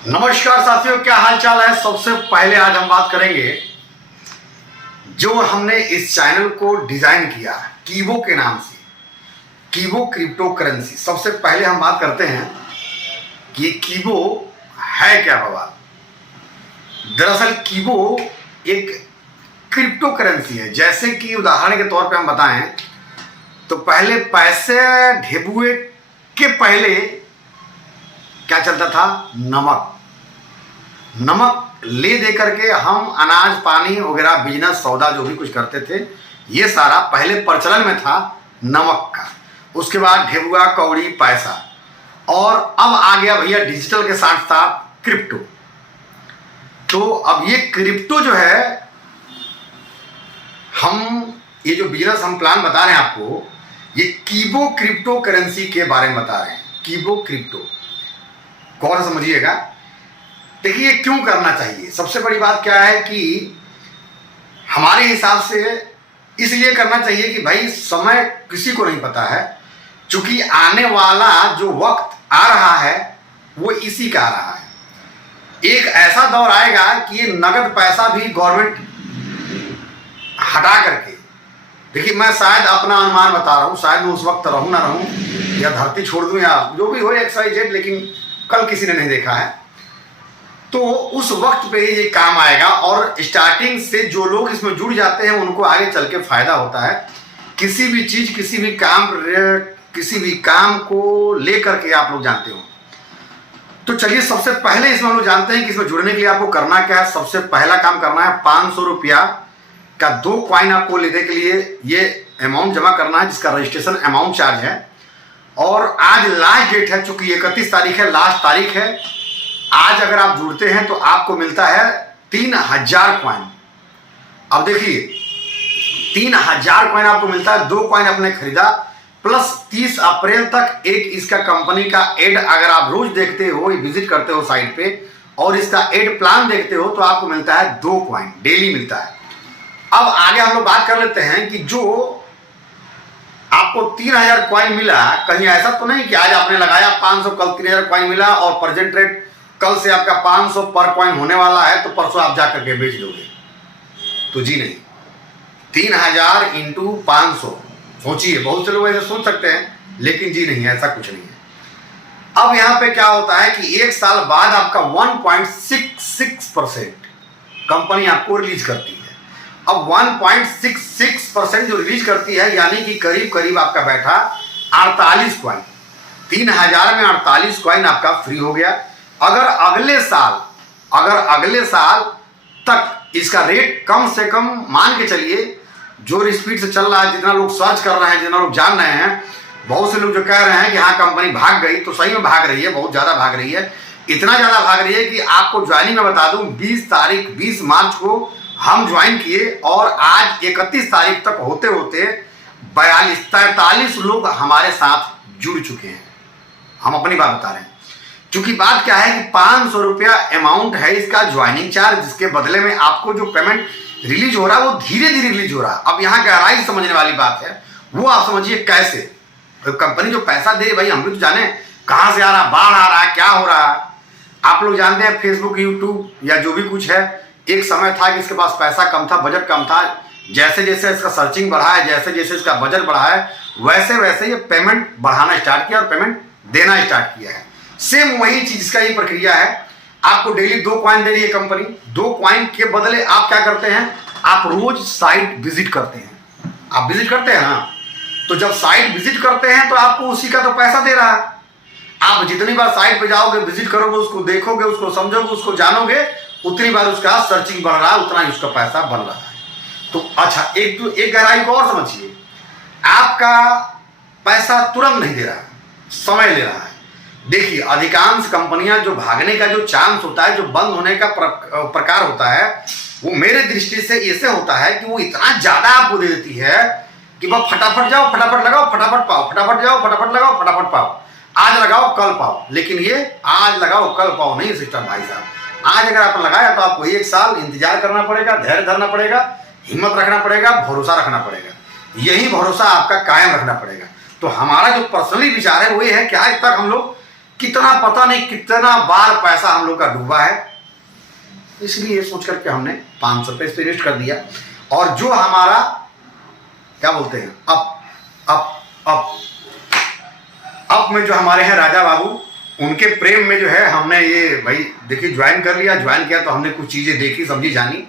नमस्कार साथियों, क्या हाल चाल है। सबसे पहले आज हम बात करेंगे जो हमने इस चैनल को डिजाइन किया कीबो के नाम से, कीबो क्रिप्टो करेंसी। सबसे पहले हम बात करते हैं कि ये कीबो है क्या बाबा। दरअसल कीबो एक क्रिप्टो करेंसी है। जैसे कि उदाहरण के तौर पे हम बताएं तो पहले पैसे ढेबुए के पहले क्या चलता था, नमक ले दे करके हम अनाज पानी वगैरह बिजनेस सौदा जो भी कुछ करते थे, ये सारा पहले प्रचलन में था नमक का। उसके बाद ढेबुआ कौड़ी पैसा, और अब आ गया भैया डिजिटल के साथ साथ क्रिप्टो। तो अब ये क्रिप्टो जो है, हम ये जो बिजनेस हम प्लान बता रहे हैं आपको, ये कीबो क्रिप्टो करेंसी के बारे में बता रहे हैं। कीबो क्रिप्टो गौर से समझिएगा। देखिए क्यों करना चाहिए। सबसे बड़ी बात क्या है कि हमारे हिसाब से इसलिए करना चाहिए कि भाई समय किसी को नहीं पता है, क्योंकि आने वाला जो वक्त आ रहा है वो इसी का आ रहा है। एक ऐसा दौर आएगा कि ये नगद पैसा भी गवर्नमेंट हटा करके, देखिए मैं शायद अपना अनुमान बता रहा हूँ, शायद मैं उस वक्त रहूँ ना रहूँ, या धरती छोड़ दूँ या जो भी हो XYZ, लेकिन कल किसी ने नहीं देखा है। तो उस वक्त पे ये काम आएगा, और स्टार्टिंग से जो लोग इसमें जुड़ जाते हैं उनको आगे चल के फायदा होता है। किसी भी चीज, किसी भी काम को लेकर के आप लोग जानते हो। तो चलिए सबसे पहले इसमें हम लोग जानते हैं कि इसमें जुड़ने के लिए आपको करना क्या है। सबसे पहला काम करना है 500 रुपया का 2 कॉइन आपको लेने के लिए ये अमाउंट जमा करना है, जिसका रजिस्ट्रेशन अमाउंट चार्ज है। और आज लास्ट डेट है, चूंकि 31 तारीख है, लास्ट तारीख है। आज अगर आप जुड़ते हैं तो आपको मिलता है 3000 कॉइन। अब देखिए 3000 कॉइन आपको मिलता है। 2 कॉइन आपने खरीदा, प्लस 30 अप्रैल तक एक इसका कंपनी का एड अगर आप रोज देखते हो, विजिट करते हो साइट पे, और इसका एड प्लान देखते हो, तो आपको मिलता है 2 कॉइन डेली मिलता है। अब आगे हम लोग बात कर लेते हैं कि जो आपको 3000 कॉइन मिला, कहीं ऐसा तो नहीं कि आज आपने लगाया 500, कल 3000 कॉइन मिला और प्रेजेंट रेट कल से आपका 500 पर कॉइन होने वाला है, तो परसों आप जाकर के बेच दोगे। तो जी नहीं, 3000 इंटू 500, सोचिए। बहुत से लोग ऐसे सोच सकते हैं, लेकिन जी नहीं, ऐसा कुछ नहीं है। अब यहां पे क्या होता है कि 1 साल बाद आपका 1.66% कंपनी आपको रिलीज करती है। अब 1.66% जो रिलीज करती है, यानी कि करीब करीब आपका बैठा 48 कॉइन। 3000 में 48 कॉइन आपका फ्री हो गया। अगर अगले साल तक इसका रेट कम से कम, मान के चलिए जो स्पीड से चल रहा है, जितना लोग सर्च कर रहे हैं, जितना लोग जान रहे हैं, बहुत से लोग जो कह रहे हैं कि हाँ कंपनी भाग गई, तो सही में भाग रही है, बहुत ज्यादा भाग रही है। इतना ज्यादा भाग रही है कि आपको ज्वाइनिंग में बता दूं, 20 मार्च को हम ज्वाइन किए, और आज 31 तारीख तक होते होते 43 लोग हमारे साथ जुड़ चुके हैं। हम अपनी बात बता रहे हैं, क्योंकि बात क्या है कि 500 रुपया अमाउंट है इसका ज्वाइनिंग चार्ज, जिसके बदले में आपको जो पेमेंट रिलीज हो रहा है वो धीरे धीरे रिलीज हो रहा है। अब यहाँ गहराई समझने वाली बात है, वो आप समझिए कैसे। तो कंपनी जो पैसा दे, भाई हम भी तो जाने कहाँ से आ रहा, बाढ़ आ रहा है, क्या हो रहा है। आप लोग जानते हैं फेसबुक, यूट्यूब या जो भी कुछ है, एक समय था कि इसके पास पैसा कम था, बजट कम था। जैसे जैसे इसका सर्चिंग बढ़ा है, जैसे जैसे इसका बजट बढ़ा है, वैसे वैसे ये पेमेंट बढ़ाना स्टार्ट किया और पेमेंट देना स्टार्ट किया है। सेम वही चीज, इसका ये प्रक्रिया है। आपको डेली 2 कॉइन दे रही है कंपनी। 2 कॉइन के बदले आप क्या करते हैं, आप रोज साइट विजिट करते हैं। आप विजिट करते हैं ना, तो जब साइट विजिट करते हैं तो आपको उसी का तो पैसा दे रहा है। आप जितनी बार साइट पे जाओगे, विजिट करोगे, उसको देखोगे, उसको समझोगे, उसको जानोगे, उतनी बार उसका सर्चिंग बढ़ रहा है, उतना ही उसका पैसा बन रहा है। तो अच्छा, एक गहराई को और समझिए। आपका पैसा तुरंत नहीं दे रहा है, समय ले रहा है। देखिए अधिकांश कंपनियां जो भागने का जो चांस होता है, जो बंद होने का प्रकार होता है, वो मेरे दृष्टि से ऐसे होता है कि वो इतना ज्यादा आपको दे देती है कि वह फटाफट जाओ, फटाफट लगाओ, फटाफट पाओ, फटाफट जाओ, फटाफट लगाओ, फटाफट पाओ, आज लगाओ कल पाओ। लेकिन ये आज लगाओ कल पाओ नहीं सिस्टम भाई साहब। आज अगर आपने लगाया तो आपको 1 साल इंतजार करना पड़ेगा, धैर्य धरना पड़ेगा, हिम्मत रखना पड़ेगा, भरोसा रखना पड़ेगा। यही भरोसा आपका कायम रखना पड़ेगा। तो हमारा जो पर्सनली विचार है वो ये है कि आज तक हम लोग कितना पता नहीं कितना बार पैसा हम लोग का डूबा है। इसलिए ये सोच करके हमने 500 रुपये इस इन्वेस्ट कर दिया। और जो हमारा क्या बोलते हैं अप में जो हमारे हैं राजा बाबू, उनके प्रेम में जो है हमने ये भाई देखिए ज्वाइन कर लिया। ज्वाइन किया तो हमने कुछ चीज़ें देखी समझी जानी।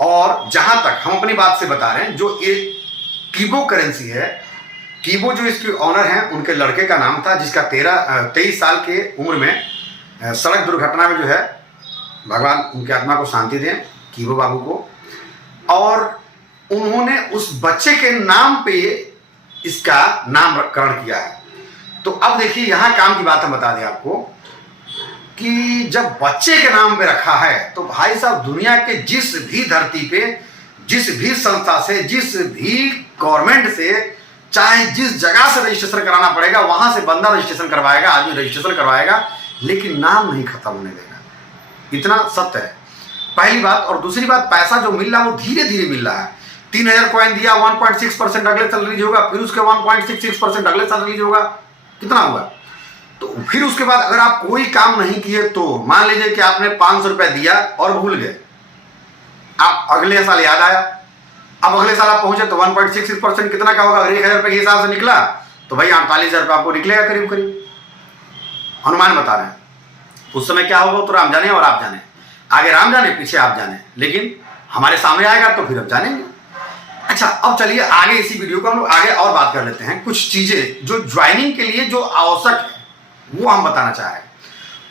और जहाँ तक हम अपनी बात से बता रहे हैं, जो एक कीबो करेंसी है, कीबो जो इसके ऑनर हैं उनके लड़के का नाम था, जिसका 23 साल के उम्र में सड़क दुर्घटना में जो है, भगवान उनकी आत्मा को शांति दें, कीबो बाबू को। और उन्होंने उस बच्चे के नाम पे इसका नामकरण किया है। तो अब देखिए यहाँ काम की बात हम बता दें आपको कि जब बच्चे के नाम पे रखा है तो भाई साहब दुनिया के जिस भी धरती पे, जिस भी संस्था से, जिस भी गवर्नमेंट से, चाहे जिस जगह से रजिस्ट्रेशन कराना पड़ेगा वहां से बंदा रजिस्ट्रेशन करवाएगा, आदमी रजिस्ट्रेशन करवाएगा, लेकिन नाम नहीं खत्म होने देगा। इतना सत्य है, पहली बात। और दूसरी बात, पैसा जो मिल रहा है वो धीरे धीरे मिल रहा है। 3000 कॉइन दिया, 1.6% अगले साल रिलीज होगा, फिर उसके 1.66% अगले साल रिलीज होगा। कितना हुआ? तो फिर उसके बाद अगर आप कोई काम नहीं किए तो मान लीजिए कि आपने 500 रुपया दिया और भूल गए, आप अगले साल याद आया, अब अगले साल आप पहुंचे तो 1.66% कितना का होगा? अगर 1000 रुपये के हिसाब से निकला तो भाई 48,000 रुपये आपको निकलेगा करीब करीब, अनुमान बता रहे हैं। उस समय क्या होगा तो राम जाने और आप जाने, आगे राम जाने पीछे आप जाने, लेकिन हमारे सामने आएगा तो फिर हम जानेंगे। अच्छा, अब चलिए आगे इसी वीडियो को हम लोग आगे और बात कर लेते हैं। कुछ चीजें जो ज्वाइनिंग के लिए जो आवश्यक है वो हम बताना चाहें।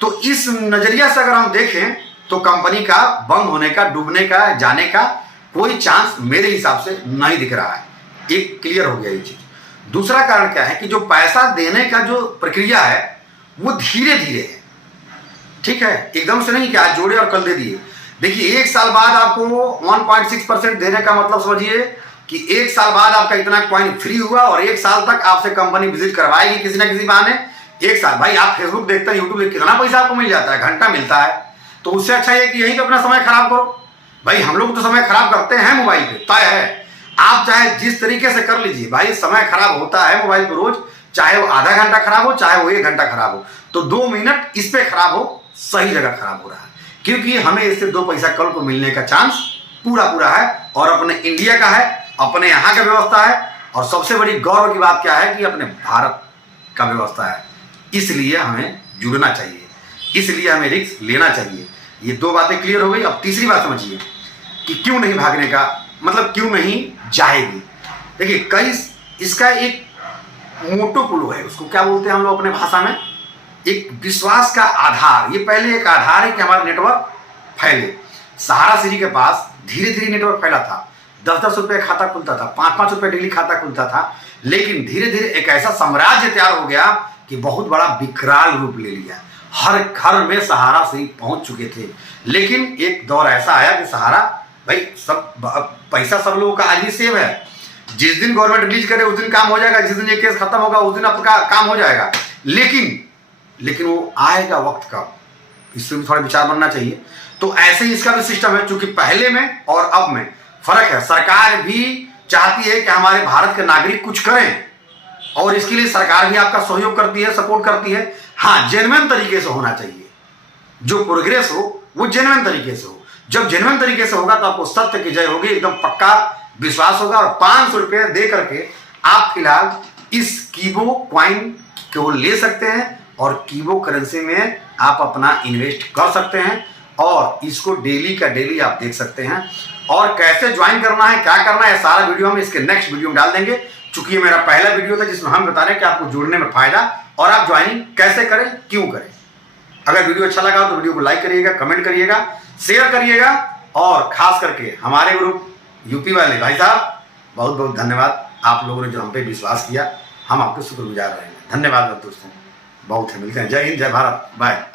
तो इस नजरिया से अगर हम देखें तो कंपनी का बंद होने का, डूबने का, जाने का कोई चांस मेरे हिसाब से नहीं दिख रहा है। एक क्लियर हो गया ये चीज। दूसरा कारण क्या है कि जो पैसा देने का जो प्रक्रिया है वो धीरे धीरे है, ठीक है, एकदम से नहीं कि आज जोड़े और कल दे दिए। देखिए 1 साल बाद आपको 1.6% देने का मतलब समझिए कि 1 साल बाद आपका इतना कॉइन फ्री हुआ और 1 साल तक आपसे कंपनी विजिट करवाएगी किसी ना किसी बहाने। 1 साल भाई आप फेसबुक देखते हैं, यूट्यूब देखते, कितना पैसा आपको मिल जाता है, घंटा मिलता है। तो उससे अच्छा है कि यहीं पे अपना समय खराब करो। भाई हम लोग तो समय खराब करते हैं मोबाइल पे, तय है। आप चाहे जिस तरीके से कर लीजिए, भाई समय खराब होता है मोबाइल पे रोज, चाहे वो आधा घंटा खराब हो, चाहे वो 1 घंटा खराब हो, तो 2 मिनट इस पे खराब हो, सही जगह खराब हो रहा है, क्योंकि हमें इससे 2 पैसा कल को मिलने का चांस पूरा है। और अपने इंडिया का है, अपने यहाँ का व्यवस्था है, और सबसे बड़ी गौरव की बात क्या है कि अपने भारत का व्यवस्था है। इसलिए हमें जुड़ना चाहिए, इसलिए हमें रिस्क लेना चाहिए। ये 2 बातें क्लियर हो गई। अब तीसरी बात समझिए कि क्यों नहीं भागने का मतलब, क्यों नहीं जाएगी। देखिए कई इसका एक मोटो पुलो है, उसको क्या बोलते हैं हम लोग अपने भाषा में, एक विश्वास का आधार। ये पहले एक आधार है कि हमारा नेटवर्क फैले। सहारा सिटी के पास धीरे धीरे नेटवर्क फैला था, 10-10 रुपये खाता खुलता था, 5-5 रुपये डेली खाता खुलता था, लेकिन धीरे धीरे एक ऐसा साम्राज्य तैयार हो गया कि बहुत बड़ा विकराल रूप ले लिया। हर घर में सहारा से पहुंच चुके थे। लेकिन एक दौर ऐसा आया कि सहारा भाई सब पैसा सब लोगों का आज ही सेव है। जिस दिन गवर्नमेंट रिलीज करे उस दिन काम हो जाएगा, जिस दिन ये केस खत्म होगा उस दिन आपका काम हो जाएगा। लेकिन वो आएगा वक्त कब, इसमें भी थोड़ा विचार बनना चाहिए। तो ऐसे ही इसका भी सिस्टम है, क्योंकि पहले में और अब में फर्क है। सरकार भी चाहती है कि हमारे भारत के नागरिक कुछ करें, और इसके लिए सरकार भी आपका सहयोग करती है, सपोर्ट करती है। हाँ, जेन्युइन तरीके से होना चाहिए, जो प्रोग्रेस हो वो जेन्युइन तरीके से हो। जब जेन्युइन तरीके से होगा तो आपको सत्य की जय होगी, एकदम पक्का विश्वास होगा। और 500 रुपये दे करके आप फिलहाल इस कीबो कॉइन को ले सकते हैं और कीबो करेंसी में आप अपना इन्वेस्ट कर सकते हैं, और इसको डेली का डेली आप देख सकते हैं। और कैसे ज्वाइन करना है, क्या करना है, सारा वीडियो हम इसके नेक्स्ट वीडियो में डाल देंगे। चूंकि ये मेरा पहला वीडियो था जिसमें हम बता रहे हैं कि आपको जुड़ने में फायदा और आप ज्वाइनिंग कैसे करें, क्यों करें। अगर वीडियो अच्छा लगा तो वीडियो को लाइक करिएगा, कमेंट करिएगा, शेयर करिएगा, और खास करके हमारे ग्रुप यूपी वाले भाई साहब बहुत बहुत धन्यवाद। आप लोगों ने जो हम पे विश्वास किया, हम आपके शुक्रगुजार रहेंगे। धन्यवाद दोस्तों, बहुत है। मिलते हैं। जय हिंद, जय भारत, बाय।